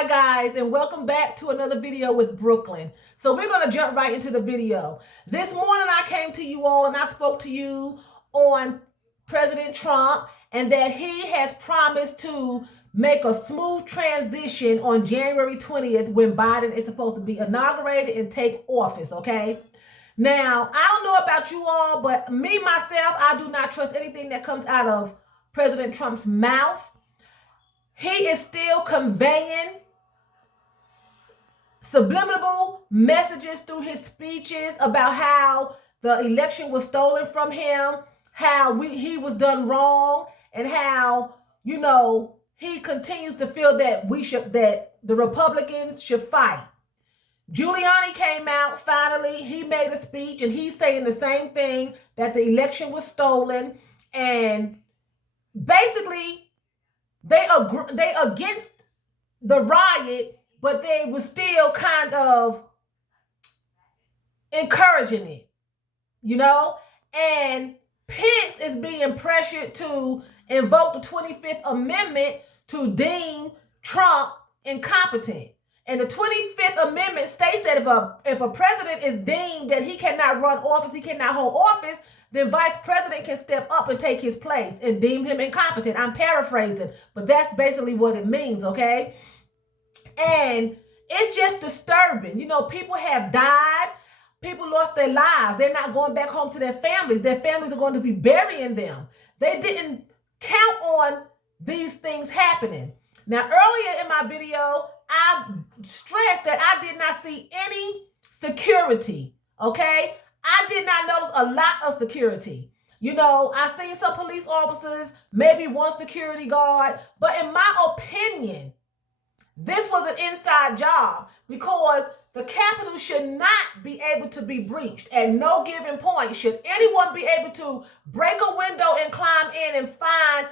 Hi guys, and welcome back to another video with Brooklyn. So we're going to jump right into the video. This morning I came to you all and I spoke to you on President Trump and that he has promised to make a smooth transition on January 20th when Biden is supposed to be inaugurated and take office, okay? Now, I don't know about you all, but me, myself, I do not trust anything that comes out of President Trump's mouth. He is still conveying subliminal messages through his speeches about how the election was stolen from him, how he was done wrong, and how, he continues to feel that that the Republicans should fight. Giuliani came out finally. He made a speech and he's saying the same thing, that the election was stolen, and basically they against the riot, but they were still kind of encouraging it, and Pence is being pressured to invoke the 25th Amendment to deem Trump incompetent. And the 25th Amendment states that if a president is deemed that he cannot run office, he cannot hold office, then vice president can step up and take his place and deem him incompetent. I'm paraphrasing, but that's basically what it means, okay? And it's just disturbing. People have died. People lost their lives. They're not going back home to their families. Their families are going to be burying them. They didn't count on these things happening. Now, earlier in my video, I stressed that I did not see any security, okay? I did not notice a lot of security. I seen some police officers, maybe one security guard, but in my opinion, this was an inside job because the Capitol should not be able to be breached. At no given point should anyone be able to break a window and climb in and find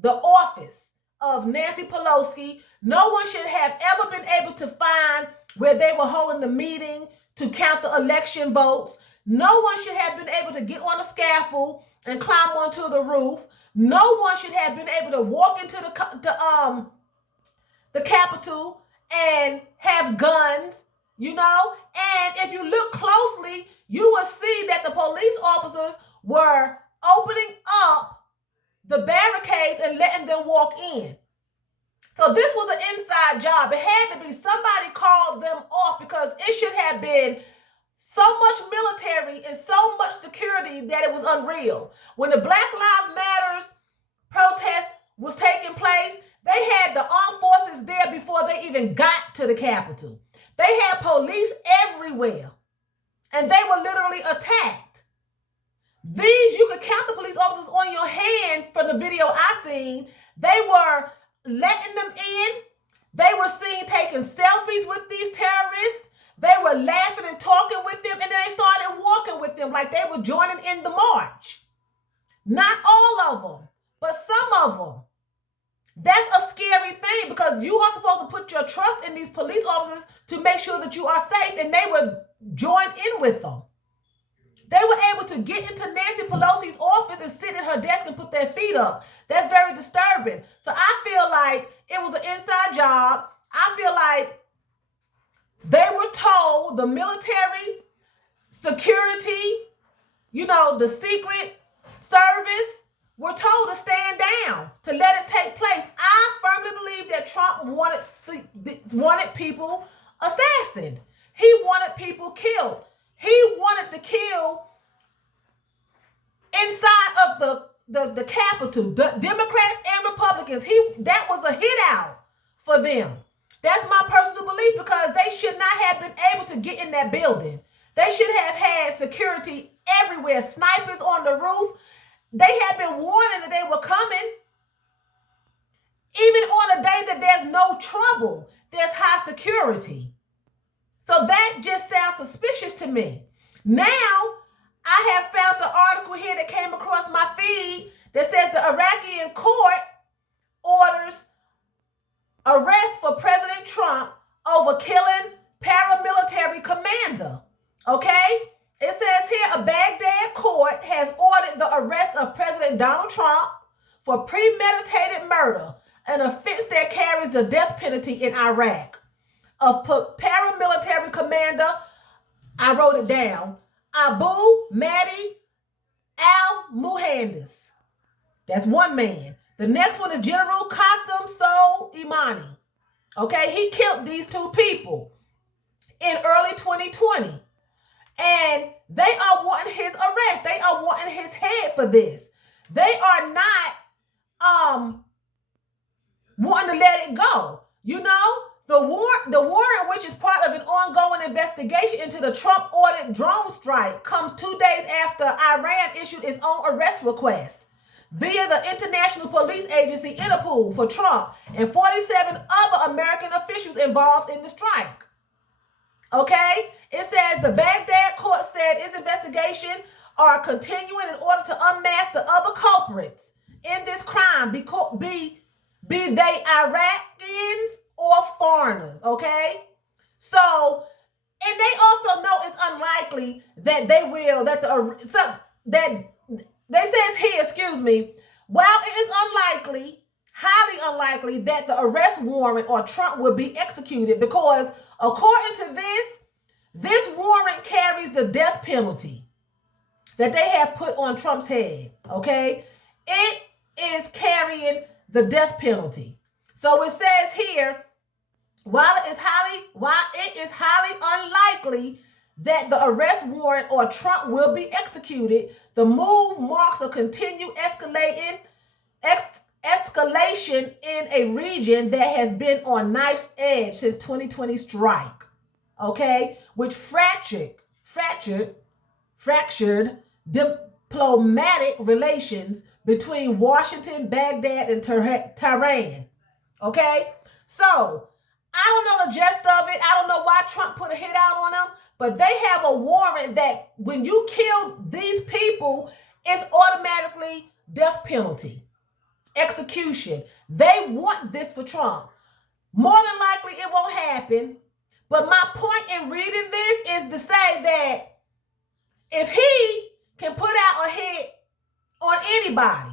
the office of Nancy Pelosi. No one should have ever been able to find where they were holding the meeting to count the election votes. No one should have been able to get on the scaffold and climb onto the roof. No one should have been able to walk into the Capitol and have guns, And if you look closely, you will see that the police officers were opening up the barricades and letting them walk in. So this was an inside job. It had to be somebody called them off because it should have been so much military and so much security that it was unreal. When the Black Lives Matters protest was taking place, they had the armed forces there before they even got to the Capitol. They had police everywhere, and they were literally attacked. You could count the police officers on your hand from the video I seen. They were letting them in. They were seen taking selfies with these terrorists. They were laughing and talking with them, and then they started walking with them like they were joining in the march. Not all of them, but some of them. That's a scary thing because you are supposed to put your trust in these police officers to make sure that you are safe, and they were joined in with them. They were able to get into Nancy Pelosi's office and sit at her desk and put their feet up. That's very disturbing. So I feel like it was an inside job. I feel like they were told, the military, security, the Secret Service, were told to stand down, to let it take place. I firmly believe that Trump wanted people assassinated. He wanted people killed. He wanted to kill inside of the Capitol, the Democrats and Republicans. That was a hit out for them. That's my personal belief because they should not have been able to get in that building. They should have had security everywhere, snipers on the roof. They had been warning that they were coming. Even on a day that there's no trouble, there's high security. So that just sounds suspicious to me. Now, I have found the article here that came across my feed that says the Iraqi court orders arrest for President Trump over killing paramilitary commander. Okay? It says here a Baghdad court has ordered the arrest of President Donald Trump for premeditated murder an offense that carries the death penalty in Iraq. A paramilitary commander, I wrote it down, Abu Mahdi al-Muhandis. That's one man. The next one is General Qasem Soleimani. Okay, he killed these two people in early 2020. And they are wanting his arrest. They are wanting his head for this. They are not wanting to let it go. You know, the warrant, which is part of an ongoing investigation into the Trump-ordered drone strike, comes 2 days after Iran issued its own arrest request via the International Police Agency, Interpol, for Trump and 47 other American officials involved in the strike. Okay? It says the Baghdad court said its investigation are continuing in order to unmask the other culprits in this crime, be they Iraqis or foreigners. Okay? So, and they also know it's unlikely that they will, they says here, while it is unlikely, highly unlikely that the arrest warrant or Trump will be executed because according to this warrant carries the death penalty that they have put on Trump's head, okay? It is carrying the death penalty. So it says here, while it is highly unlikely that the arrest warrant or Trump will be executed, the move marks a continued escalation in a region that has been on knife's edge since 2020 strike, okay, which fractured diplomatic relations between Washington, Baghdad, and Tehran, okay? So, I don't know the gist of it. I don't know why Trump put a hit out on them, but they have a warrant that when you kill these people, it's automatically death penalty, execution. They want this for Trump. More than likely, it won't happen. But my point in reading this is to say that if he can put out a hit on anybody,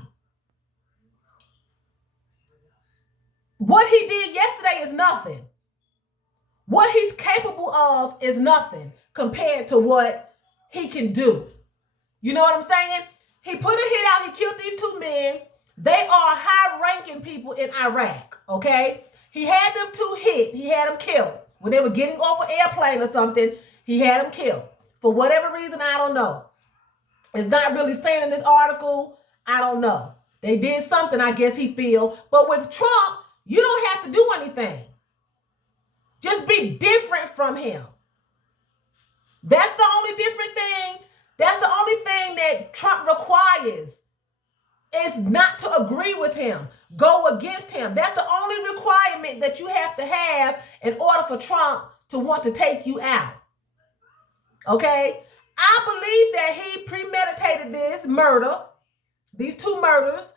what he did yesterday is nothing. What he's capable of is nothing compared to what he can do. You know what I'm saying? He put a hit out. He killed these two men. They are high-ranking people in Iraq, okay? He had them two hit. He had them killed. When they were getting off an airplane or something, he had them killed. For whatever reason, I don't know. It's not really saying in this article. I don't know. They did something, I guess he feel. But with Trump, you don't have to do anything. Just be different from him. That's the only different thing. That's the only thing that Trump requires is not to agree with him, go against him. That's the only requirement that you have to have in order for Trump to want to take you out. Okay? I believe that he premeditated this murder, these two murders,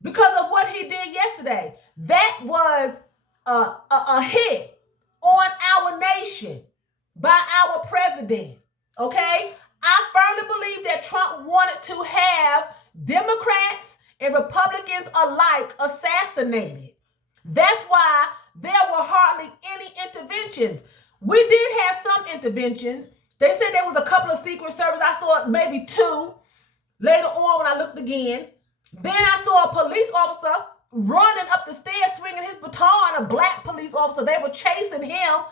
because of what he did yesterday. That was a hit on our nation by our president, okay? I firmly believe that Trump wanted to have Democrats and Republicans alike assassinated. That's why there were hardly any interventions. We did have some interventions. They said there was a couple of Secret Service. I saw maybe two later on when I looked again. Then I saw a police officer running up the stairs swinging his baton, a black police officer. They were chasing him.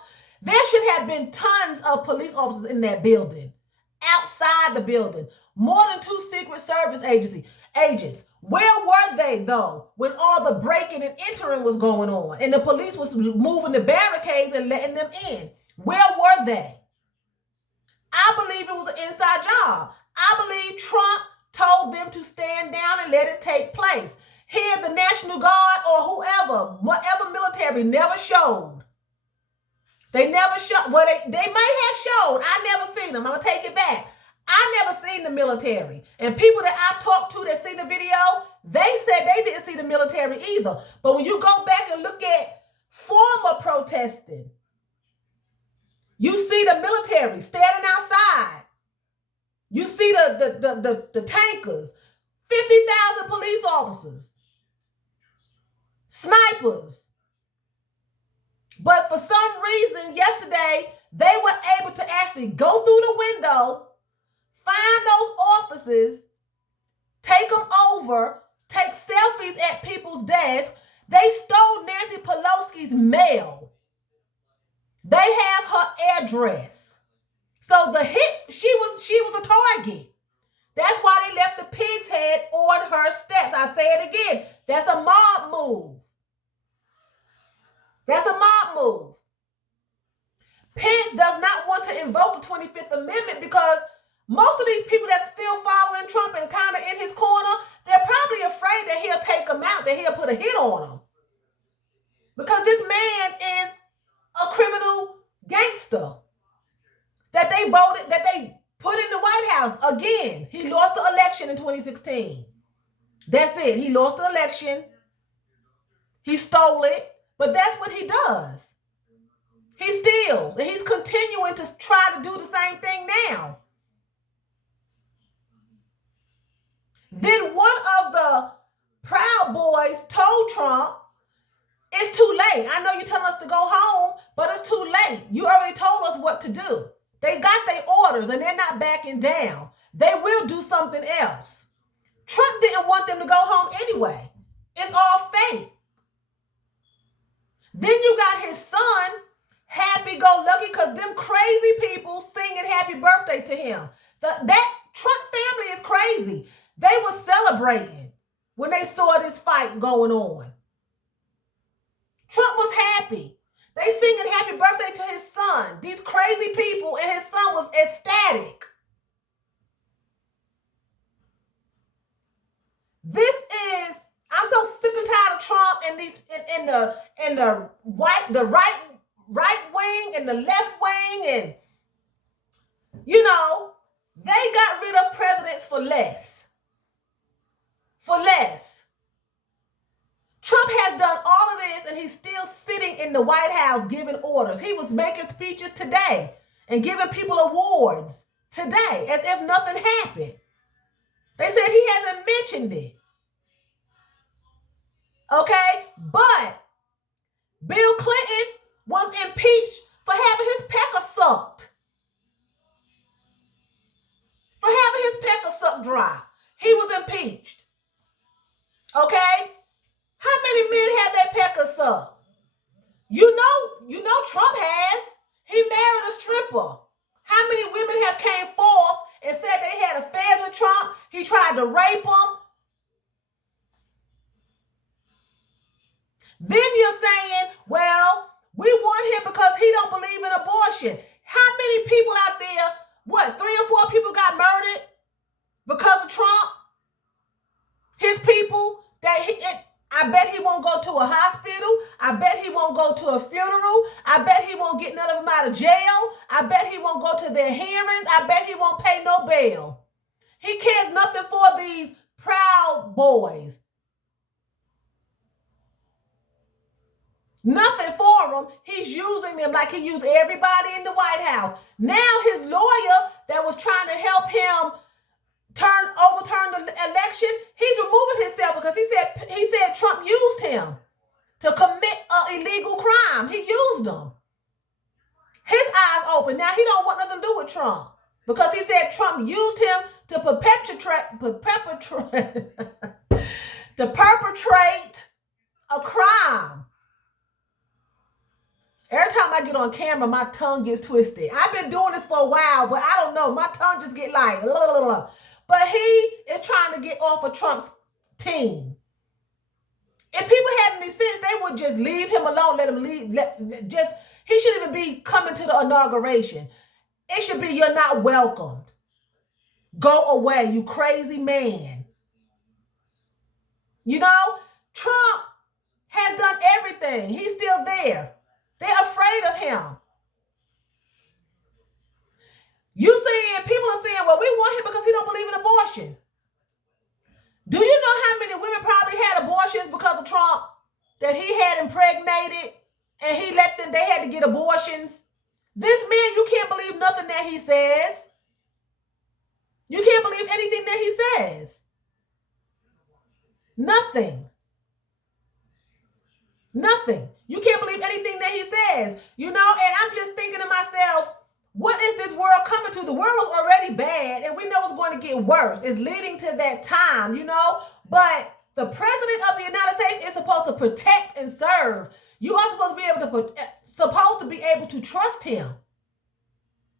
There should have been tons of police officers in that building, outside the building. More than 2 Secret Service agents. Where were they, though, when all the breaking and entering was going on and the police was moving the barricades and letting them in? Where were they? I believe it was an inside job. I believe Trump told them to stand down and let it take place. Here, the National Guard or whoever, whatever military, never showed. They never showed. Well, they may have showed. I never seen them. I'm going to take it back. I never seen the military. And people that I talked to that seen the video, they said they didn't see the military either. But when you go back and look at former protesting, you see the military standing outside. You see the tankers, 50,000 police officers snipers. But for some reason, yesterday, they were able to actually go through the window, find those officers, take them over, take selfies at people's desks. They stole Nancy Pelosi's mail. They have her address. So the hit, she was a target. That's why they left the pig's head on her steps. I say it again. That's a mob move. That's a mob move. Pence does not want to invoke the 25th Amendment because most of these people that's still following Trump and kind of in his corner, they're probably afraid that he'll take them out, that he'll put a hit on them. Because this man is a criminal gangster that they voted, that they put in the White House. Again, he lost the election in 2016. That's it. He lost the election. He stole it. But that's what he does. He steals. And he's continuing to try to do the same thing now. Then one of the Proud Boys told Trump, it's too late. I know you're telling us to go home, but it's too late. You already told us what to do. They got their orders and they're not backing down. They will do something else. Trump didn't want them to go home anyway. It's all fake. Then you got his son, happy-go-lucky, because them crazy people singing happy birthday to him. That Trump family is crazy. They were celebrating when they saw this fight going on. Trump was happy. They singing happy birthday to his son. These crazy people, and his son was ecstatic. This is, I'm so sick and tired of Trump and these in the right wing and the left wing, and you know, they got rid of presidents for less. For less. Trump has done all of this and he's still sitting in the White House giving orders. He was making speeches today and giving people awards today as if nothing happened. They said he hasn't mentioned it. Okay? But Bill Clinton was impeached for having his pecker sucked. For having his pecker sucked dry. He was impeached. Okay? How many men have that pecker sucked? You know Trump has. He married a stripper. How many women have came forth and said they had affairs with Trump? He tried to rape them. Then you're saying, well, we want him because he don't believe in abortion. How many people out there, 3 or 4 people got murdered because of Trump? His people, I bet he won't go to a hospital. I bet he won't go to a funeral. I bet he won't get none of them out of jail. I bet he won't go to their hearings. I bet he won't pay no bail. He cares nothing for these Proud Boys. Nothing for them. He's using them like he used everybody in the White House. Now his lawyer that was trying to help him overturn the election, he's removing himself because he said Trump used him to commit an illegal crime. He used them. His eyes open. Now he don't want nothing to do with Trump because he said Trump used him to perpetrate a crime. Every time I get on camera, my tongue gets twisted. I've been doing this for a while, but I don't know. My tongue just get like, blah, blah, blah. But he is trying to get off of Trump's team. If people had any sense, they would just leave him alone, let him leave. He shouldn't even be coming to the inauguration. It should be, you're not welcomed. Go away, you crazy man. You know, Trump has done everything. He's still there. They're afraid of him. People are saying, well, we want him because he don't believe in abortion. Do you know how many women probably had abortions because of Trump? That he had impregnated and they had to get abortions? This man, you can't believe nothing that he says. You can't believe anything that he says. Nothing. Nothing. You can't believe anything that he says, you know? And I'm just thinking to myself, what is this world coming to? The world was already bad, and we know it's going to get worse. It's leading to that time, you know? But the president of the United States is supposed to protect and serve. You are supposed to be able to trust him.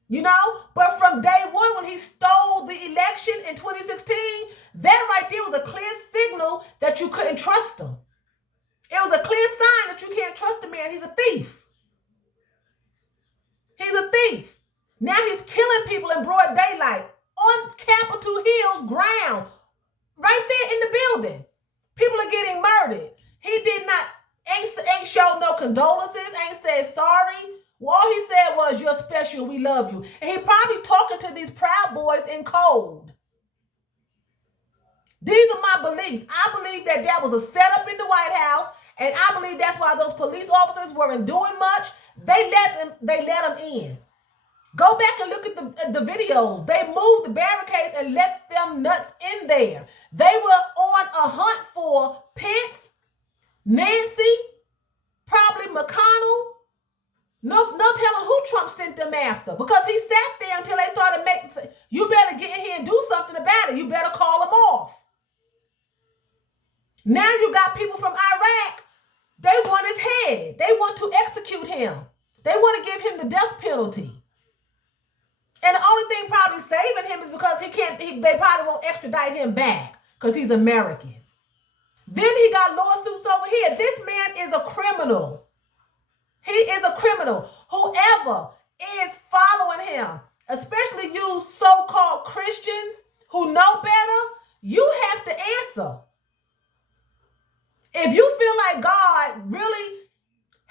You know, but from day one, when he stole the election in 2016, that right there was a clear signal that you couldn't trust him. It was a clear sign that you can't trust the man. He's a thief. He's a thief. Now he's killing people in broad daylight on Capitol Hill's ground, right there in the building. People are getting murdered. He did not, ain't showed no condolences, ain't said sorry. Well, all he said was, "You're special, we love you." And he probably talking to these Proud Boys in code. These are my beliefs. I believe that that was a setup in the White House, and I believe that's why those police officers weren't doing much. They let them in. Go back and look at the videos. They moved the barricades and let them nuts in there. They were on a hunt for Pence, Nancy, probably McConnell. No telling who Trump sent them after, because he sat there until they started making, you better get in here and do something about it. You better call him off. Now you got people from Iraq. They want his head. They want to execute him. They want to give him the death penalty. And the only thing probably saving him is because they probably won't extradite him back because he's American. Then he got lawsuits over here. This man is a criminal. He is a criminal. Whoever is following him, especially you so-called Christians who know better, you have to answer. If you feel like God really,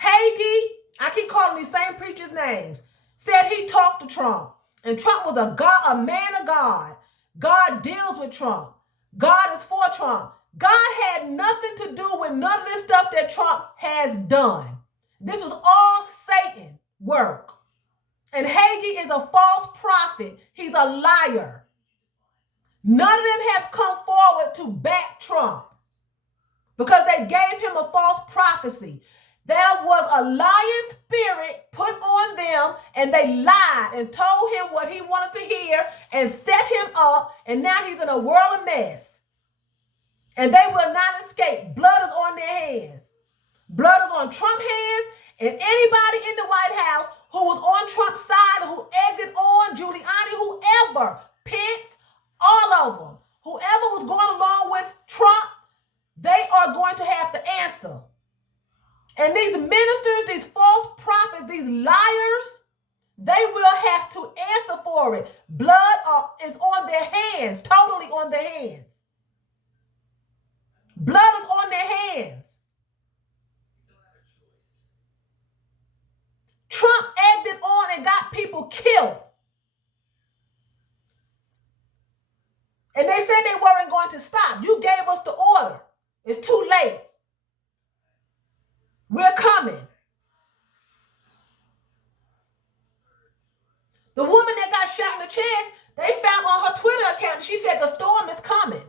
Hagee, I keep calling these same preachers' names, said he talked to Trump, and Trump was a man of God. God deals with Trump. God is for Trump. God had nothing to do with none of this stuff that Trump has done. This was all Satan work. And Hagee is a false prophet. He's a liar. None of them have come forward to back Trump because they gave him a false prophecy. There was a lying spirit put on them, and they lied and told him what he wanted to hear and set him up, and now he's in a world of mess. And they will not escape. Blood is on their hands. Blood is on Trump's hands, and anybody in the White House who was on Trump's side, who egged it on, Giuliani, whoever, Pence, all of them, whoever was going along with Trump, they are going to have to answer. And these ministers, these false prophets, these liars, they will have to answer for it. Blood is on their hands, totally on their hands. Blood is on their hands. Trump egged it on and got people killed. And they said they weren't going to stop. You gave us the order. It's too late. We're coming. The woman that got shot in the chest, they found on her Twitter account, she said the storm is coming.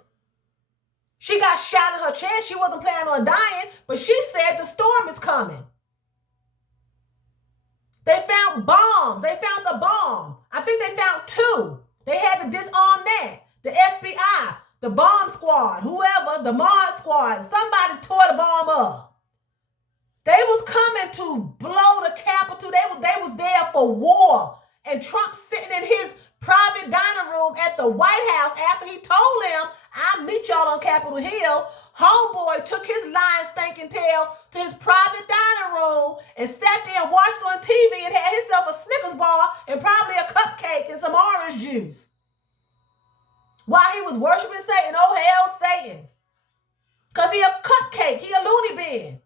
She got shot in her chest. She wasn't planning on dying, but she said the storm is coming. They found bombs. They found the bomb. I think they found two. They had to disarm that. The FBI, the bomb squad, whoever, the Mod squad, somebody tore the bomb up. They was coming to blow the Capitol. They was there for war. And Trump sitting in his private dining room at the White House after he told them, "I'll meet y'all on Capitol Hill." Homeboy took his lying stinking tail to his private dining room and sat there and watched on TV and had himself a Snickers bar and probably a cupcake and some orange juice while he was worshiping Satan. Oh, hell, Satan. Because he a cupcake. He a loony bin.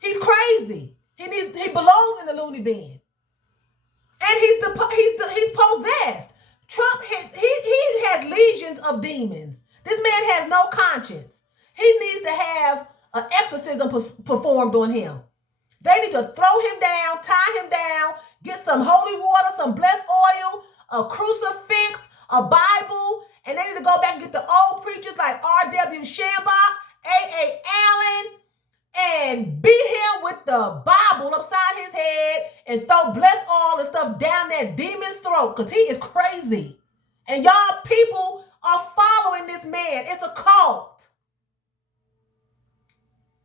He's crazy. He belongs in the loony bin. And he's possessed. Trump he has legions of demons. This man has no conscience. He needs to have an exorcism performed on him. They need to throw him down, tie him down, get some holy water, some blessed oil, a crucifix, a Bible, and they need to go back and get the old preachers like R.W. Shambach, A.A. Allen, and beat him with the Bible upside his head and throw bless all the stuff down that demon's throat because he is crazy. And y'all people are following this man. It's a cult.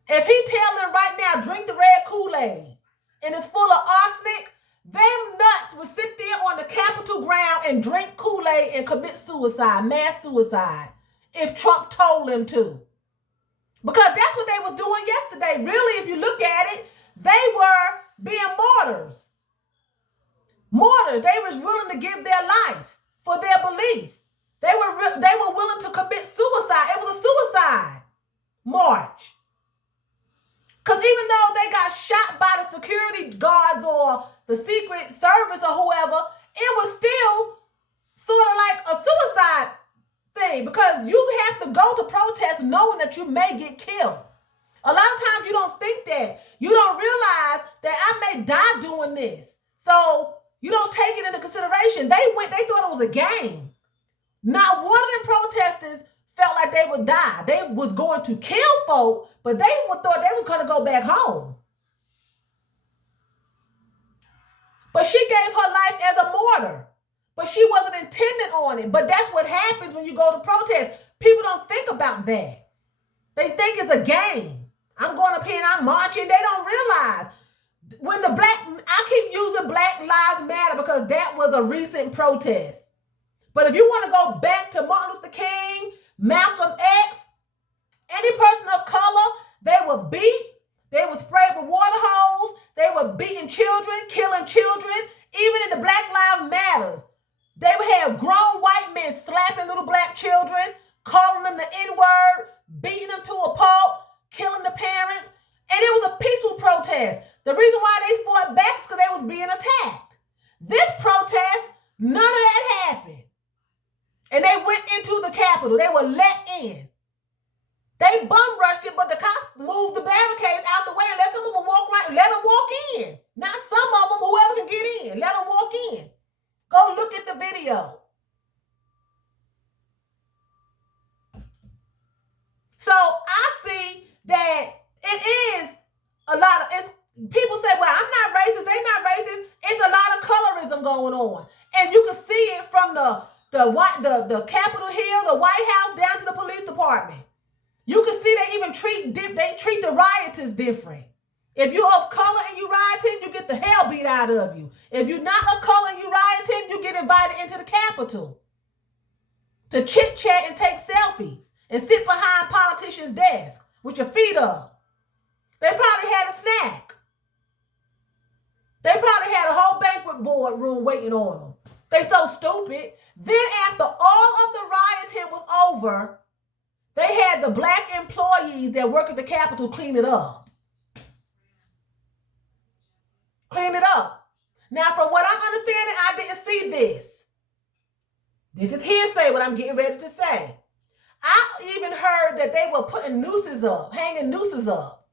If he tell them right now, drink the red Kool-Aid and it's full of arsenic, them nuts would sit there on the Capitol ground and drink Kool-Aid and commit suicide, mass suicide, if Trump told them to. Because that's what they was doing yesterday. Really, if you look at it, they were being martyrs. Martyrs. They was willing to give their life for their belief. They were willing to commit suicide. It was a suicide march. Because even though they got shot by the security guards or the Secret Service or whoever, it was still sort of like a suicide thing because you have to go to protest knowing that you may get killed. A lot of times you don't think that. You don't realize that I may die doing this. So you don't take it into consideration. They thought it was a game. Not one of them protesters felt like they would die. They was going to kill folk, but they thought they was going to go back home. But she gave her life as a martyr. But she wasn't intended on it. But that's what happens when you go to protest. People don't think about that. They think it's a game. I'm going up here and I'm marching. They don't realize when I keep using Black Lives Matter because that was a recent protest. But if you want to go back to Martin Luther King, Malcolm X, any person of color, they were beat. They were sprayed with water hose. They were beating children, killing children. Even in the Black Lives Matter, they would have grown white men slapping little black children, calling them the N-word, beating them to a pulp, killing the parents. And it was a peaceful protest. The reason why they fought back is because they was being attacked. This protest, none of that happened. And they went into the Capitol. They were let in. They bum rushed it, but the cops moved the barricades out the way and let some of them walk right. Let them walk in. Not some of them, whoever can get in. Let them walk in. Go look at the video. So I see that it is a lot of, people say, well, I'm not racist. They not racist. It's a lot of colorism going on. And you can see it from the Capitol Hill, the White House, down to the police department. You can see they even treat the rioters different. If you're of color and you rioting, you get the hell beat out of you. If you're not of color and you rioting, you get invited into the Capitol to chit chat and take selfies and sit behind politicians' desks with your feet up. They probably had a snack. They probably had a whole banquet board room waiting on them. They so stupid. Then after all of the rioting was over, they had the black employees that work at the Capitol clean it up. Clean it up. Now, from what I'm understanding, I didn't see this. This is hearsay, what I'm getting ready to say. I even heard that they were putting nooses up, hanging nooses up.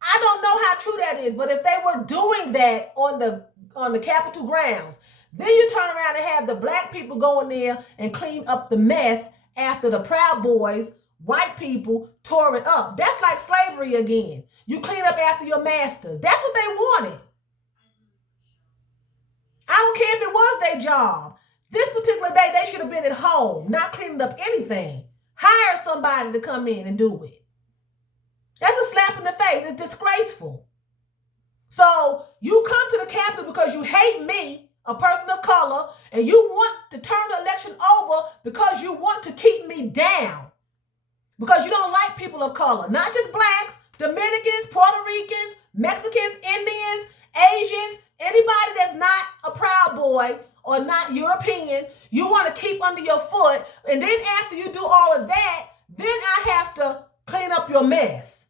I don't know how true that is, but if they were doing that on the Capitol grounds, then you turn around and have the black people go in there and clean up the mess after the Proud Boys, white people, tore it up. That's like slavery again. You clean up after your masters. That's what they wanted. I don't care if it was their job. This particular day, they should have been at home, not cleaning up anything. Hire somebody to come in and do it. That's a slap in the face. It's disgraceful. So you come to the Capitol because you hate me, a person of color, and you want to turn the election over because you want to keep me down. Because you don't like people of color. Not just blacks, Dominicans, Puerto Ricans, Mexicans, Indians, Asians, anybody that's not a Proud Boy or not European, you want to keep under your foot. And then after you do all of that, then I have to clean up your mess.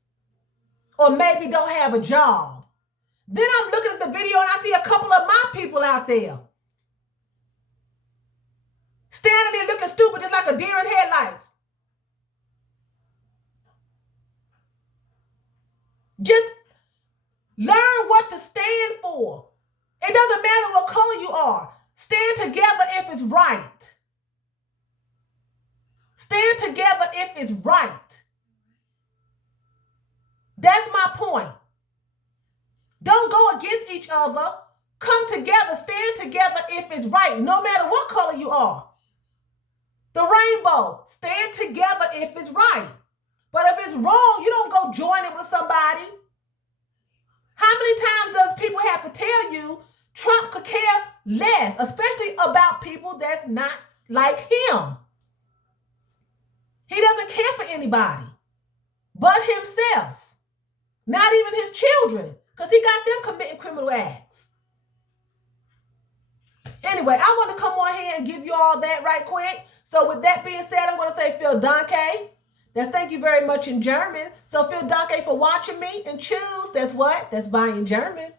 Or maybe don't have a job. Then I'm looking at the video and I see a couple of my people out there. Standing there looking stupid just like a deer in headlights. Just learn what to stand for. It doesn't matter what color you are. Stand together if it's right. Stand together if it's right. That's my point. Don't go against each other. Come together, stand together if it's right, no matter what color you are. The rainbow, stand together if it's right. But if it's wrong, you don't go join it with somebody. How many times does people have to tell you Trump could care less, especially about people that's not like him? He doesn't care for anybody but himself. Not even his children, because he got them committing criminal acts. Anyway, I want to come on here and give you all that right quick. So with that being said, I'm going to say vielen Dank. That's thank you very much in German. So vielen Dank for watching me, and choose. That's what? That's buying German.